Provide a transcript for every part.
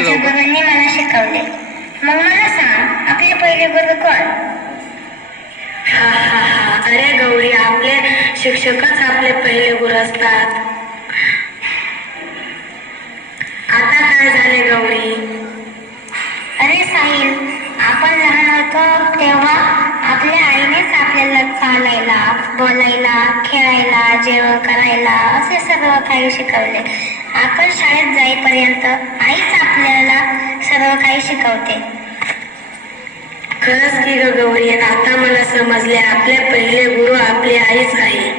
माझ्या गुरूंनी मला शिकवले. मग मला सांग, आपले पहिले गुरु कोण? हा हा हा अरे गौरी, आपले शिक्षकच आपले पहिले गुरु असतात. आता काय झाले गौरी? अरे साहिल, आपण लहान होतो तेव्हा आपल्या आईनेच आपल्याला चालायला, बोलायला, खेळायला, जेवण करायला असे सर्व काही शिकवले. आपण शाळेत जाईपर्यंत आईच आपल्याला सर्व काही शिकवते. खरंच की ग गौरी, आता मला समजले, आपले पहिले गुरु आपली आईच आहे.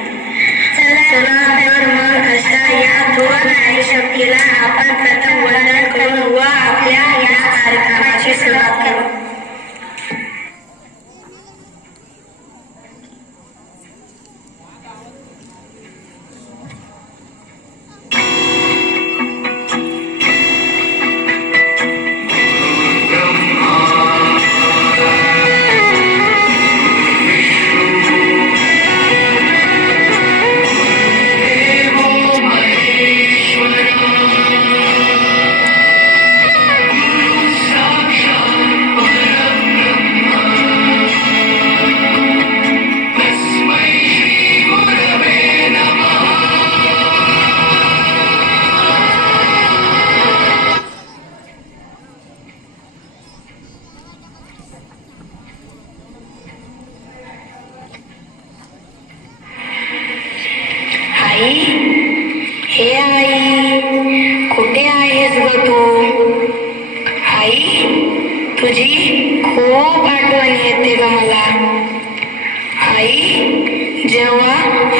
चला तर मग अशा या थोर नारी शक्तीला आपण प्रथम वंदन करून व आपल्या या कार्यक्रमाची सुरुवात करू. हे आई, कुठे आहेस ग तू? आई, तुझी खूप आठवण येते ग मला. आई, जेव्हा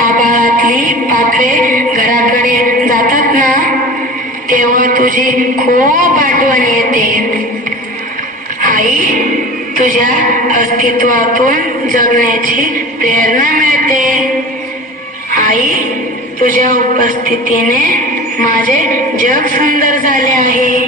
आभाळातली पाखरे घराकडे जातात ना, तेव्हा तुझी खूप आठवण येते. आई, तुझ्या अस्तित्वातून जगण्याची प्रेरणा मिळते. आई, तुझ्या उपस्थितीने माझे जग सुंदर झाले आहे.